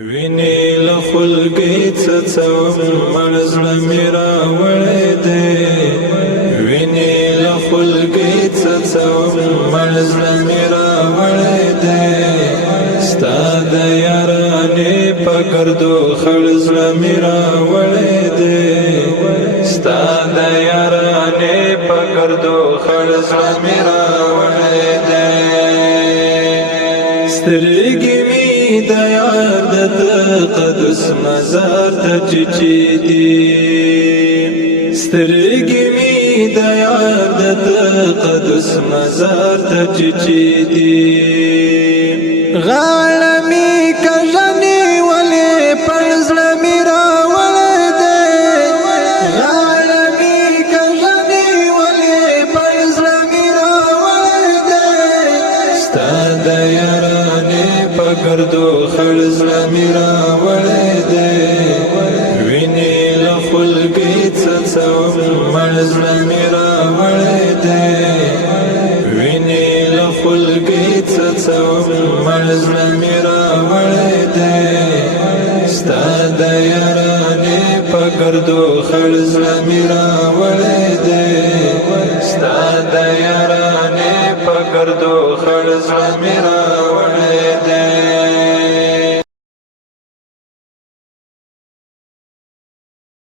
ویني له خلګي څڅوم مړ زړه مې راوړی دی ویني له خلګي څڅوم مړ زړه مې راوړی دی ستا د یارانې په ګردو خړ زړه مې راوړی دی ستا د یارانې په ګردو خړ زړه مې راوړی دی سترګې مې د یار د تقدس مزار ته چچې دي سترګې مې د یار د تقدس مزار ته چچې دي غاړه مې کژنې ولې پر زړه مې راوړی دی غاړه مې کژنې ولې پر زړه مې راوړی دی ستا د یارانې په ګردو خړ زړه مې راوړی دی وینې له خلګي څڅوم مړ زړه مې راوړی دی وینې له خلګي څڅوم مړ زړه مې راوړی دی ستا د یارانې په ګردو خړ زړه مې راوړی دی ستا د یارانې په ګردو خړ زړه مې راوړی دی